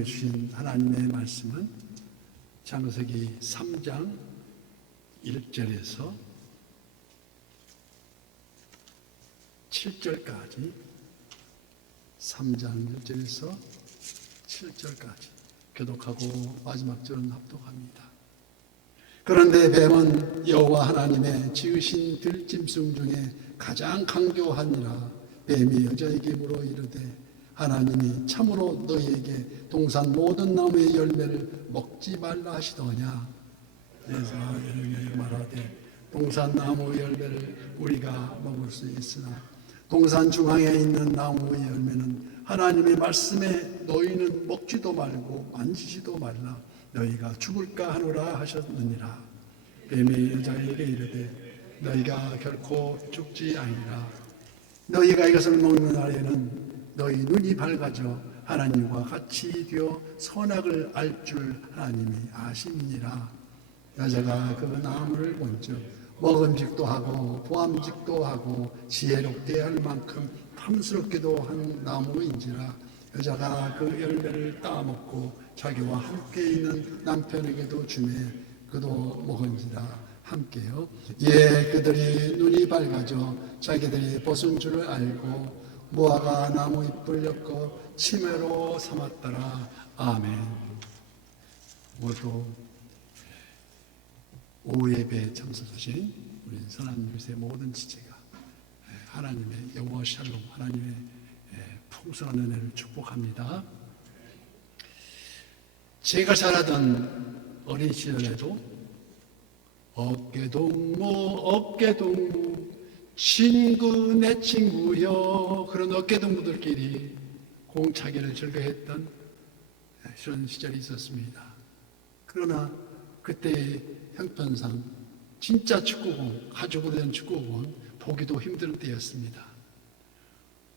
우리에게 주신 하나님의 말씀은 창세기 3장 1절에서 7절까지 3장 1절에서 7절까지 교독하고 마지막 절은 합독합니다. 그런데 뱀은 여호와 하나님의 지으신 들짐승 중에 가장 강교하니라. 뱀이 여자에게 물어 이르되 하나님이 참으로 너희에게 동산 모든 나무의 열매를 먹지 말라 하시더냐. 그래서 여호와께 말하되 동산 나무 열매를 우리가 먹을 수 있으나 동산 중앙에 있는 나무의 열매는 하나님의 말씀에 너희는 먹지도 말고 만지지도 말라. 너희가 죽을까 하노라 하셨느니라. 뱀이 여자에게 이르되 너희가 결코 죽지 아니라. 너희가 이것을 먹는 날에는 너희 눈이 밝아져 하나님과 같이 되어 선악을 알 줄 하나님이 아심이니라. 여자가 그 나무를 본즉 먹음직도 하고 보암직도 하고 지혜롭게 할 만큼 탐스럽기도 한 나무인지라. 여자가 그 열매를 따먹고 자기와 함께 있는 남편에게도 주매 그도 먹은지라. 함께요. 예, 그들이 눈이 밝아져 자기들이 벗은 줄을 알고 무화과 나무 잎을 엮어 치매로 삼았더라. 아멘. 모두 오후 예배에 참석하신 우리 선한유세 모든 지체가 하나님의 여호와 샬롬, 하나님의 풍성한 은혜를 축복합니다. 제가 자라던 어린 시절에도 어깨동무 친구 내 친구여, 그런 어깨동무들끼리 공차기를 즐겨했던 그런 시절이 있었습니다. 그러나 그때의 형편상 진짜 축구공, 가족으로 된 축구공은 보기도 힘든 때였습니다.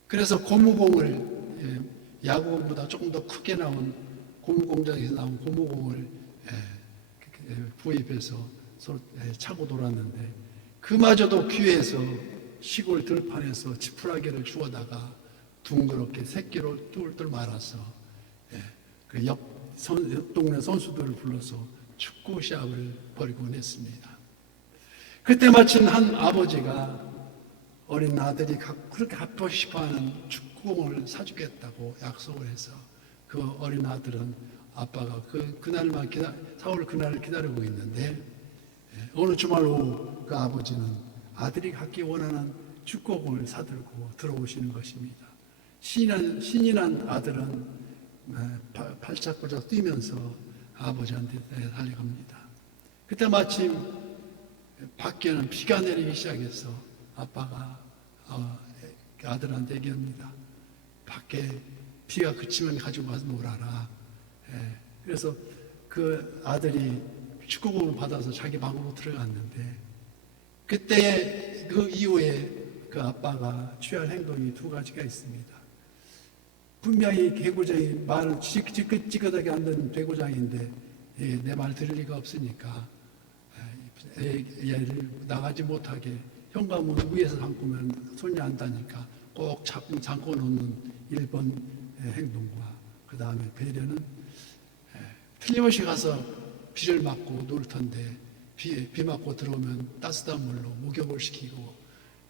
그래서 고무공을, 야구공보다 조금 더 크게 나온 고무공장에서 나온 고무공을 구입해서 차고 놀았는데, 그마저도 귀에서 시골 들판에서 지푸라기를 주워다가 둥그렇게 새끼로 뚫뚫 말아서 그 옆 동네 선수들을 불러서 축구 시합을 벌이곤 했습니다. 그때 마침 한 아버지가 어린 아들이 그렇게 갖고 싶어하는 축구공을 사주겠다고 약속을 해서 그 어린 아들은 아빠가 그날만 4월 그날을 기다리고 있는데, 어느 주말 오후 그 아버지는 아들이 갖기 원하는 축구공을 사들고 들어오시는 것입니다. 신이 난 아들은 팔짝팔짝 뛰면서 아버지한테 달려갑니다. 그때 마침 밖에는 비가 내리기 시작해서 아빠가 아들한테 얘기합니다. 밖에 비가 그치면 가지고 가서 놀아라. 그래서 그 아들이 축구공을 받아서 자기 방으로 들어갔는데, 그때 그 이후에 그 아빠가 취할 행동이 두 가지가 있습니다. 분명히 개구장이 말을 찌긋찌긋하게 앉는 개구장인데 내 말 들을 리가 없으니까 얘를 나가지 못하게 현관문 위에서 잠그면 손이 안다니까 꼭 잠궈 놓는 1번 행동과, 그 다음에 배려는 틀림없이 가서 비를 맞고 놀 텐데 비 맞고 들어오면 따뜻한 물로 목욕을 시키고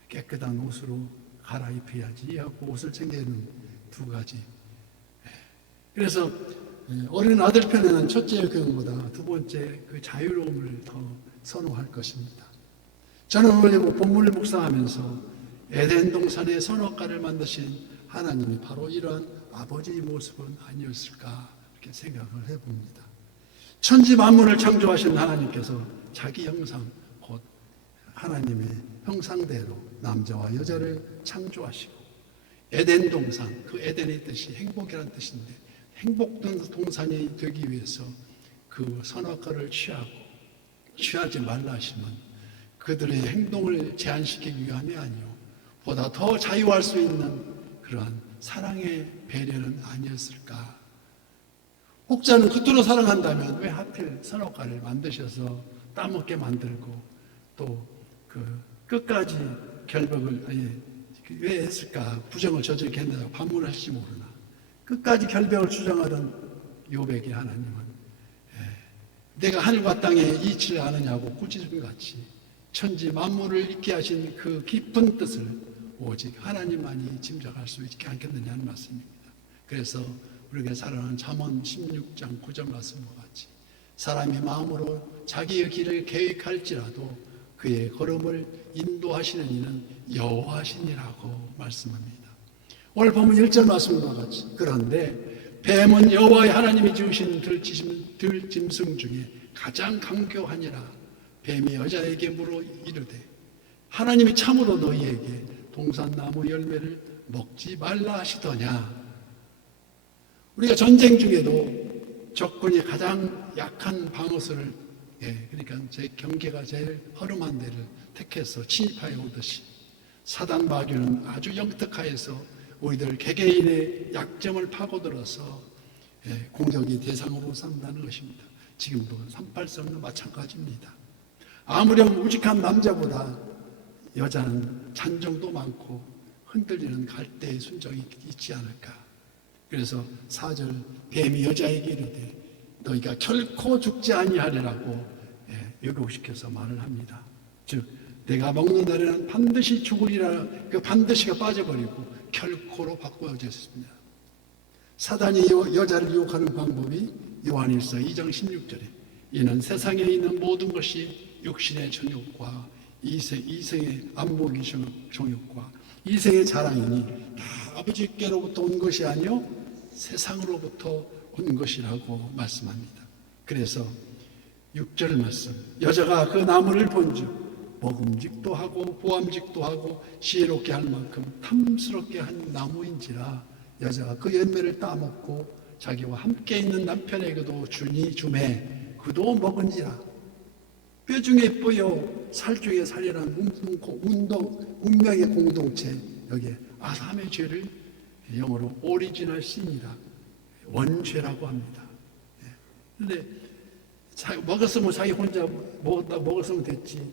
깨끗한 옷으로 갈아입혀야지 하고 옷을 챙기는 두 가지. 그래서 어린 아들 편에는 첫째 교육보다 두 번째 그 자유로움을 더 선호할 것입니다. 저는 오늘 본문을 묵상하면서 에덴 동산의 선악과를 만드신 하나님이 바로 이러한 아버지의 모습은 아니었을까 이렇게 생각을 해봅니다. 천지 만물을 창조하신 하나님께서 자기 형상, 곧 하나님의 형상대로 남자와 여자를 창조하시고, 에덴 동산, 그 에덴의 뜻이 행복이라는 뜻인데, 행복된 동산이 되기 위해서 그 선악과를 취하지 말라 하시면 그들의 행동을 제한시키기 위함이 아니요 보다 더 자유할 수 있는 그러한 사랑의 배려는 아니었을까. 혹자는 그토록 사랑한다면 왜 하필 선악과를 만드셔서 따먹게 만들고 또 그 끝까지 결벽을 왜 했을까, 부정을 저지르게 했느냐고 반문하실지 모르나 끝까지 결벽을 주장하던 욥에게 하나님은 내가 하늘과 땅의 이치를 아느냐고 꾸짖음같이 천지 만물을 있게 하신 그 깊은 뜻을 오직 하나님만이 짐작할 수 있지 않겠느냐는 말씀입니다. 그래서 우리가 살아가는 잠언 16장 9절 말씀과 같이 사람이 마음으로 자기의 길을 계획할지라도 그의 걸음을 인도하시는 이는 여호와시니라고 말씀합니다. 오늘 보면 1절 말씀과 같이 그런데 뱀은 여호와의 하나님이 지으신 들짐승 중에 가장 강교하니라. 뱀이 여자에게 물어 이르되 하나님이 참으로 너희에게 동산나무 열매를 먹지 말라 하시더냐. 우리가 전쟁 중에도 적군이 가장 약한 방어선을 그러니까 제 경계가 제일 허름한 데를 택해서 침입하여 오듯이 사단 마귀는 아주 영특하여서 우리들 개개인의 약점을 파고들어서 공격의 대상으로 삼다는 것입니다. 지금도 383도 마찬가지입니다. 아무렴 우직한 남자보다 여자는 잔정도 많고 흔들리는 갈대의 순정이 있지 않을까. 그래서 4절 뱀이 여자에게 이르되 너희가 결코 죽지 아니하리라고 요격시켜서 말을 합니다. 즉 내가 먹는 날에는 반드시 죽으리라. 그 반드시가 빠져버리고 결코로 바꿔져 있습니다. 사단이 여자를 유혹하는 방법이 요한일서 2장 16절에 이는 세상에 있는 모든 것이 육신의 정욕과 이생의 안목의 정욕과 이생의 자랑이니 다 아버지께로부터 온 것이 아니요 세상으로부터 온 것이라고 말씀합니다. 그래서 6절 말씀 여자가 그 나무를 본즉 먹음직도 하고 보암직도 하고 지혜롭게 할 만큼 탐스럽게 한 나무인지라 여자가 그 열매를 따먹고 자기와 함께 있는 남편에게도 주매 그도 먹은지라. 뼈 중에 뼈요 살 중에 살이라는 운명의 공동체 여기에 아담의 죄를 영어로 오리지널 신이라 원죄라고 합니다. 그런데 먹었으면 자기 혼자 먹었으면 됐지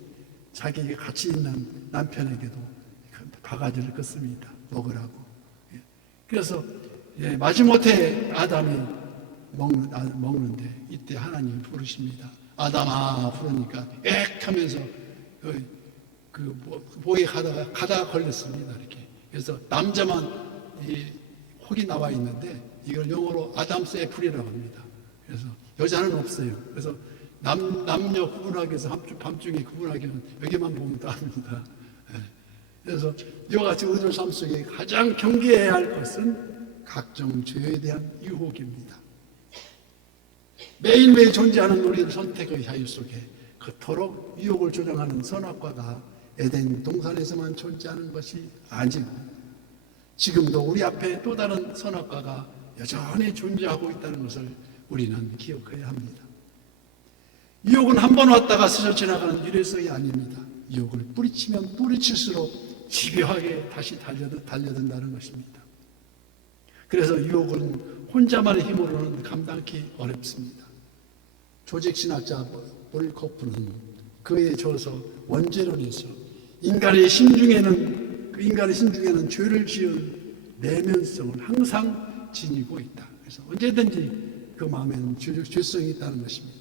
자기 같이 있는 남편에게도 바가지를 긋습니다. 먹으라고. 그래서 마지못해 아담이 먹는데 이때 하나님이 부르십니다. 아담아 부르니까 액 하면서 목에 가다가 걸렸습니다. 이렇게. 그래서 남자만 혹이 나와 있는데 이걸 영어로 아담스 애플이라고 합니다. 그래서 여자는 없어요. 그래서 남녀 구분하기 위해서 밤중에 구분하기 위해서 여기만 보면 답니다. 그래서 이와 같이 우리들 삶 속에 가장 경계해야 할 것은 각종 죄에 대한 유혹입니다. 매일매일 존재하는 우리들 선택의 자유 속에 그토록 유혹을 조장하는 선악과가 에덴 동산에서만 존재하는 것이 아니고 지금도 우리 앞에 또 다른 선악과가 여전히 존재하고 있다는 것을 우리는 기억해야 합니다. 유혹은 한 번 왔다가 스쳐 지나가는 일회성이 아닙니다. 유혹을 뿌리치면 뿌리칠수록 집요하게 다시 달려든다는 것입니다. 그래서 유혹은 혼자만의 힘으로는 감당하기 어렵습니다. 조직신학자 볼코프는 그에 저어서 원죄론에서 인간의 심 중에는 죄를 지은 내면성은 항상 지니고 있다. 그래서 언제든지 그 마음에는 죄성이 있다는 것입니다.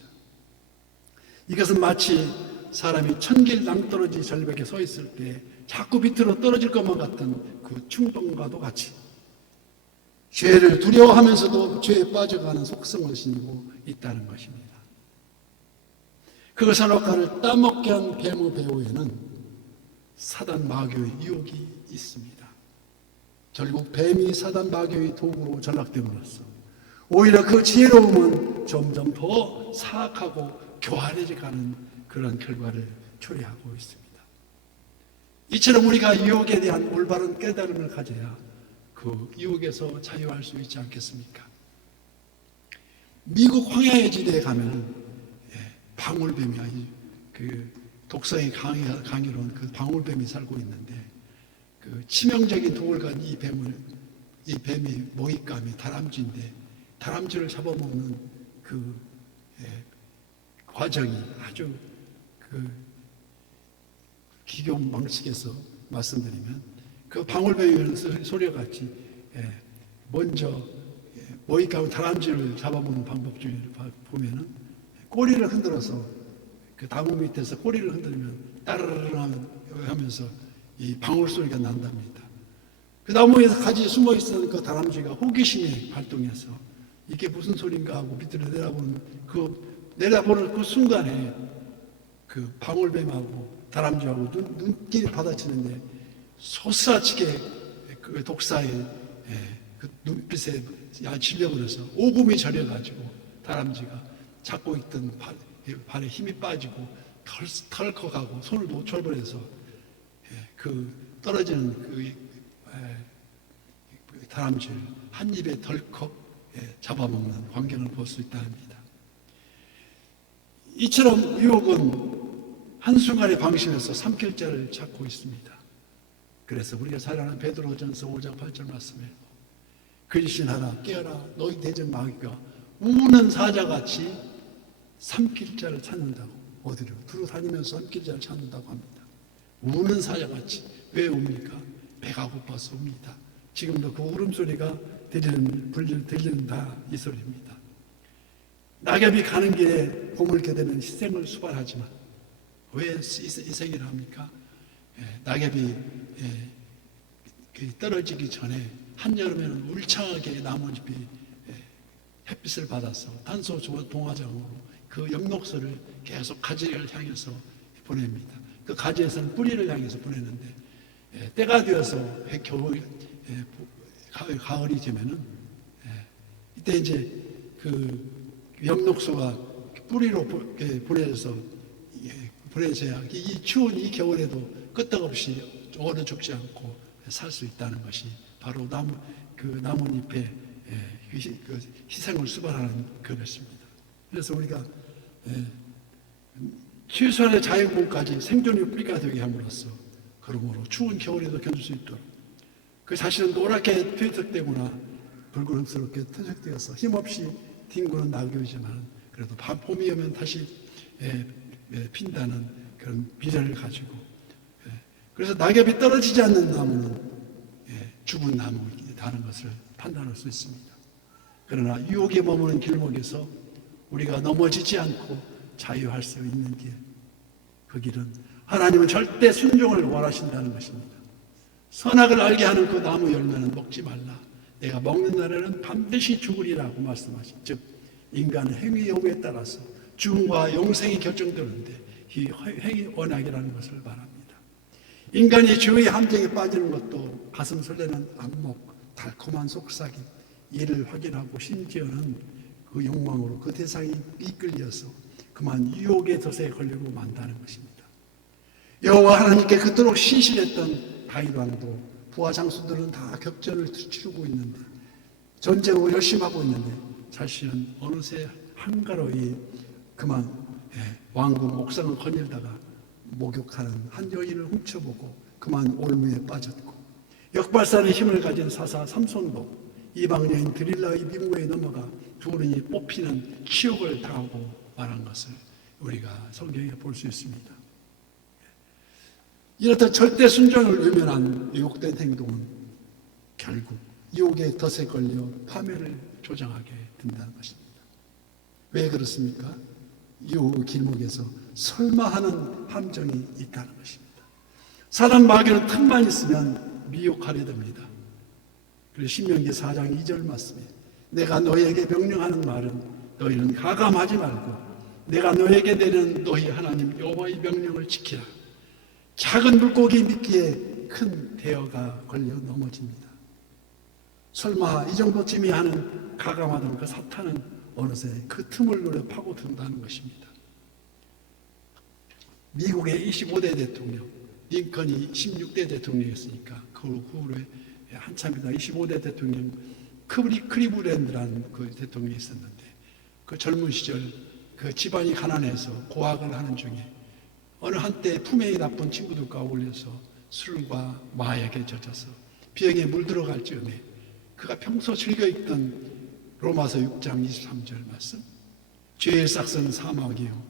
이것은 마치 사람이 천길 낭떠러지 절벽에 서 있을 때 자꾸 밑으로 떨어질 것만 같은 그 충동과도 같이 죄를 두려워하면서도 죄에 빠져가는 속성을 지니고 있다는 것입니다. 그 선악과를 따먹게 한 뱀의 배후에는 사단 마귀의 유혹이 있습니다. 결국 뱀이 사단 마귀의 도구로 전락됨으로써 오히려 그 지혜로움은 점점 더 사악하고 교활해져가는 그런 결과를 초래하고 있습니다. 이처럼 우리가 유혹에 대한 올바른 깨달음을 가져야 그 유혹에서 자유할 수 있지 않겠습니까? 미국 황야의 지대에 가면은 방울뱀이 그 독성이 강해로운 그 방울뱀이 살고 있는데 그 치명적인 독을 가진 이 뱀의 먹잇감이 다람쥐인데 다람쥐를 잡아먹는 그 과정이 아주 그 기경 방식에서 말씀드리면 그 방울뱀이 소리와 같이 먼저 모이가면 다람쥐를 잡아먹는 방법 중에 보면은 꼬리를 흔들어서 그 나무 밑에서 꼬리를 흔들면 따르르 하면서 이 방울 소리가 난답니다. 그 나무에서 가지에 숨어 있었던 그 다람쥐가 호기심에 발동해서 이게 무슨 소린가 하고 밑으로 내려보는 그 순간에 그 방울뱀하고 다람쥐하고 눈길이 받아치는데 솟아치게 그 독사의 그 눈빛에 질려버려서 오금이 저려가지고 다람쥐가 잡고 있던 발에 힘이 빠지고 털컥하고 손을 놓쳐버려서 그 떨어지는 그 다람쥐를 한 입에 덜컥 잡아먹는 광경을 볼 수 있다 합니다. 이처럼 유혹은 한순간에 방심해서 삼킬자를 찾고 있습니다. 그래서 우리가 잘 아는 베드로전서 5장 8절 말씀에 근신하라 깨어라 너희 대적 마귀가 우는 사자같이 삼킬자를 찾는다고. 어디로? 두루 다니면서 삼킬자를 찾는다고 합니다. 우는 사자같이. 왜 웁니까? 배가 고파서 웁니다. 지금도 그 울음소리가 들린다 이 소리입니다. 낙엽이 가는 길에 봄을 겨드는 희생을 수반하지만 왜 희생이라 합니까? 낙엽이 떨어지기 전에 한여름에는 울창하게 나뭇잎이 햇빛을 받아서 탄소 동화장으로 그 엽록소를 계속 가지를 향해서 보냅니다. 그 가지에서는 뿌리를 향해서 보내는데 때가 되어서 가을이 되면은 이때 이제 그 엽록소가 뿌리로 보내져야 이 추운 이 겨울에도 끄떡없이 얼어 죽지 않고 살 수 있다는 것이 바로 나뭇잎의 희생을 수반하는 그것입니다. 그래서 우리가 최소한의 자연분까지 생존의 뿌리가 되게 함으로써 그러므로 추운 겨울에도 견딜 수 있도록 그 자신은 노랗게 퇴색되거나 붉은스럽게 퇴색되어서 힘없이 뒹구는 낙엽이지만 그래도 봄이 오면 다시 핀다는 그런 미래를 가지고 그래서 낙엽이 떨어지지 않는 나무는 죽은 나무이다는 것을 판단할 수 있습니다. 그러나 유혹에 머무는 길목에서 우리가 넘어지지 않고 자유할 수 있는 길, 그 길은 하나님은 절대 순종을 원하신다는 것입니다. 선악을 알게 하는 그 나무 열매는 먹지 말라. 내가 먹는 날에는 반드시 죽으리라고 말씀하신 즉 인간의 행위 여부에 따라서 죽음과 영생이 결정되는데 이 행위 언약이라는 것을 말합니다. 인간이 죄의 함정에 빠지는 것도 가슴 설레는 안목, 달콤한 속삭임, 이를 확인하고 심지어는 그 욕망으로 그 대상이 이끌려서 그만 유혹의 덫에 걸리고 만다는 것입니다. 여호와 하나님께 그토록 신실했던 다윗 왕도 부하 장수들은 다 격전을 치르고 있는데 전쟁을 열심히 하고 있는데 자신은 어느새 한가로이 그만 왕궁 옥상을 거닐다가 목욕하는 한 여인을 훔쳐보고 그만 올무에 빠졌고 역발산의 힘을 가진 사사 삼손도 이방 여인 드릴라의 미모에 넘어가 두 눈이 뽑히는 치욕을 당하고 말한 것을 우리가 성경에 볼 수 있습니다. 이렇듯 절대 순종을 외면한 유혹된 행동은 결국 유혹의 덫에 걸려 파멸을 조장하게 된다는 것입니다. 왜 그렇습니까? 유혹의 길목에서 설마 하는 함정이 있다는 것입니다. 사람 마귀는 틈만 있으면 미혹하려 됩니다. 그래서 신명기 4장 2절 말씀에 내가 너희에게 명령하는 말은 너희는 가감하지 말고 내가 너희에게 내리는 너희 하나님 여호와의 명령을 지키라. 작은 물고기 미끼에 큰 대어가 걸려 넘어집니다. 설마 이 정도쯤이 하는 가감하던 그 사탄은 어느새 그 틈을 노려 파고든다는 것입니다. 미국의 25대 대통령, 링컨이 16대 대통령이었으니까 그 후에 한참이다 25대 대통령 크리브랜드라는 그 대통령이 있었는데 그 젊은 시절 그 집안이 가난해서 고학을 하는 중에 어느 한때 품행이 나쁜 친구들과 어울려서 술과 마약에 젖어서 병에 물들어갈 즈음에 그가 평소 즐겨 읽던 로마서 6장 23절 말씀 죄의 싹은 사망이요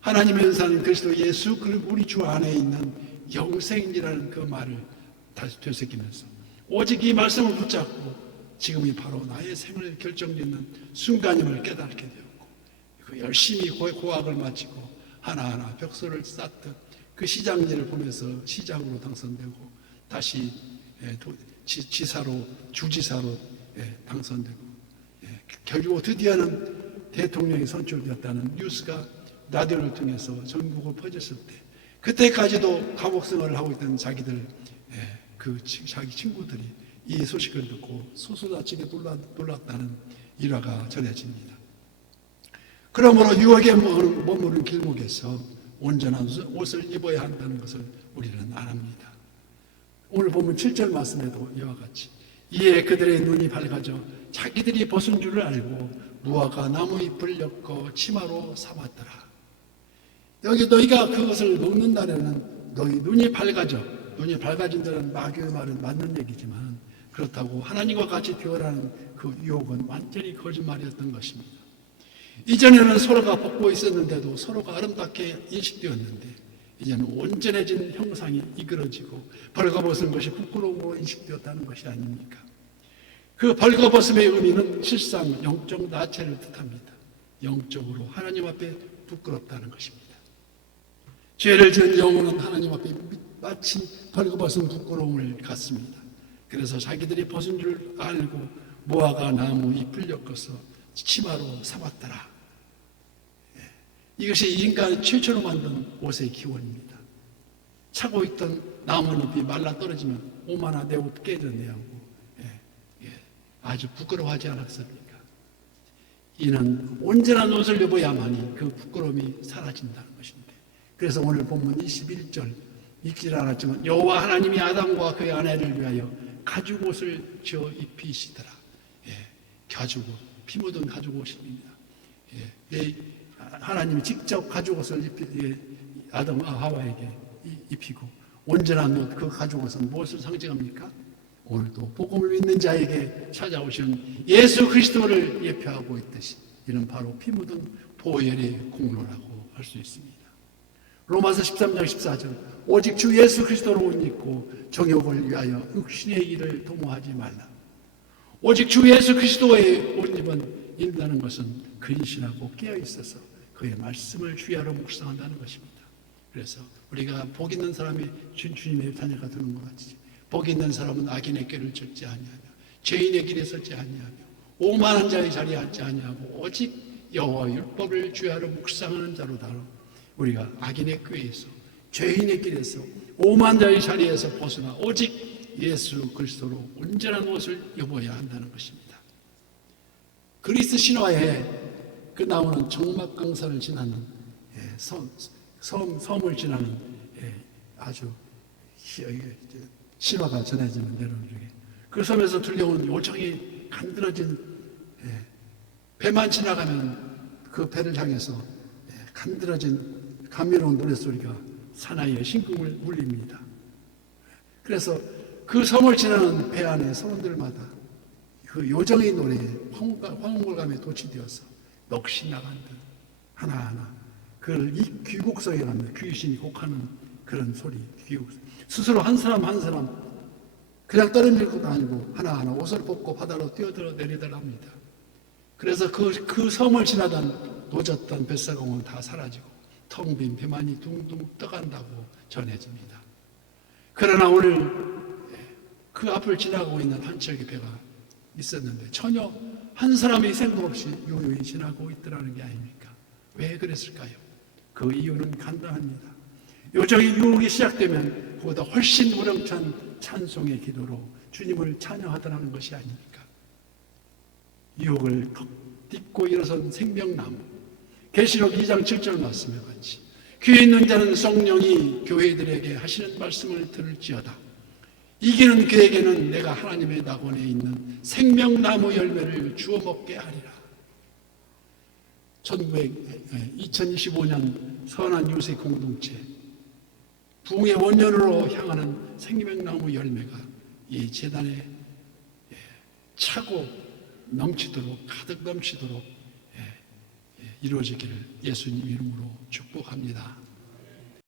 하나님의 은사는 그리스도 예수 우리 주 안에 있는 영생이라는 그 말을 다시 되새기면서 오직 이 말씀을 붙잡고 지금이 바로 나의 생을 결정짓는 순간임을 깨닫게 되었고, 그 열심히 고학을 마치고 하나하나 벽서를 쌓듯 그 시장일을 보면서 시장으로 당선되고 다시 지사로, 주지사로 당선되고, 결국 드디어는 대통령이 선출되었다는 뉴스가 라디오를 통해서 전국을 퍼졌을 때, 그때까지도 감옥 생활을 하고 있던 자기들, 자기 친구들이 이 소식을 듣고 소소다치게 놀랐다는 일화가 전해집니다. 그러므로 유혹에 머무른 길목에서 온전한 옷을 입어야 한다는 것을 우리는 아랍니다. 오늘 보면 7절 말씀에도 이와 같이 이에 그들의 눈이 밝아져 자기들이 벗은 줄을 알고 무화과 나무 잎을 엮어 치마로 삼았더라. 여기 너희가 그것을 먹는 날에는 너희 눈이 밝아져, 눈이 밝아진다는 마귀의 말은 맞는 얘기지만 그렇다고 하나님과 같이 되어라는 그 유혹은 완전히 거짓말이었던 것입니다. 이전에는 서로가 벗고 있었는데도 서로가 아름답게 인식되었는데 이제는 온전해진 형상이 이끌어지고 벌거벗은 것이 부끄러움으로 인식되었다는 것이 아닙니까? 그 벌거벗음의 의미는 실상 영적 나체를 뜻합니다. 영적으로 하나님 앞에 부끄럽다는 것입니다. 죄를 지은 영혼은 하나님 앞에 마치 벌거벗은 부끄러움을 갖습니다. 그래서 자기들이 벗은 줄 알고 무화과 나무 잎을 엮어서 치마로 삼았더라. 이것이 인간이 최초로 만든 옷의 기원입니다. 차고 있던 나뭇잎이 말라 떨어지면 오마나 내 옷 깨졌네 하고 아주 부끄러워하지 않았습니까? 이는 온전한 옷을 입어야만이 그 부끄러움이 사라진다는 것인데, 그래서 오늘 본문 21절 읽질 않았지만 여호와 하나님이 아담과 그의 아내를 위하여 가죽 옷을 지어 입히시더라. 가죽 옷, 피 묻은 가죽 옷입니다. 하나님이 직접 가죽 옷을 아담과 하와에게 입히고, 온전한 옷, 그 가죽 옷은 무엇을 상징합니까? 오늘도 복음을 믿는 자에게 찾아오신 예수 그리스도를 예표하고 있듯이 이는 바로 피 묻은 보혈의 공로라고 할 수 있습니다. 로마서 13장 14절 오직 주 예수 그리스도로 옷 입고 정욕을 위하여 육신의 일을 도모하지 말라. 오직 주 예수 그리스도의 옷 입는다는 것은 근신하고 깨어있어서 그의 말씀을 주야로 묵상한다는 것입니다. 그래서 우리가 복 있는 사람이 주님의 자녀가 되는 것 같이, 복 있는 사람은 악인의 꾀를 쫓지 아니하며 죄인의 길에 서지 아니하며 오만한 자의 자리에 앉지 아니하고 오직 여호와 율법을 주야로 묵상하는 자로다. 우리가 악인의 꾀에서, 죄인의 길에서, 오만한 자의 자리에서 벗어나 오직 예수 그리스도로 온전한 옷을 입어야 한다는 것입니다. 그리스 신화에 그 나오는 정막강산을 지나는 섬을 지나는 아주 신화가 전해지는 내용 중에 그 섬에서 들려온 요정이 간드러진 배만 지나가면 그 배를 향해서 간드러진 감미로운 노랫소리가 사나이의 심금을 울립니다. 그래서 그 섬을 지나는 배 안의 선원들마다 그 요정의 노래에 황홀감에 도취되어서 넋이 나간 듯 하나하나 그걸 이 귀곡성에 가면 귀신이 곡하는 그런 소리, 귀곡성. 스스로 한 사람 한 사람 그냥 떨어질 것도 아니고 하나하나 옷을 벗고 바다로 뛰어들어 내리더랍니다. 그래서 그 섬을 지나던 노졌던 뱃사공은 다 사라지고 텅 빈 배만이 둥둥 떠간다고 전해집니다. 그러나 오늘 그 앞을 지나고 있는 한 척의 배가 있었는데 전혀 한 사람의 생각 없이 유유히 지나고 있더라는 게 아닙니까? 왜 그랬을까요? 그 이유는 간단합니다. 요정의 유혹이 시작되면 그보다 훨씬 우렁찬 찬송의 기도로 주님을 찬양하더라는 것이 아닙니까? 유혹을 딛고 일어선 생명나무, 계시록 2장 7절 말씀에 같이 귀에 있는 자는 성령이 교회들에게 하시는 말씀을 들을지어다. 이기는 그에게는 내가 하나님의 낙원에 있는 생명나무 열매를 주워 먹게 하리라. 2025년 선한 유세 공동체 부흥의 원년으로 향하는 생명나무 열매가 이 제단에 차고 넘치도록, 가득 넘치도록 이루어지기를 예수님 이름으로 축복합니다.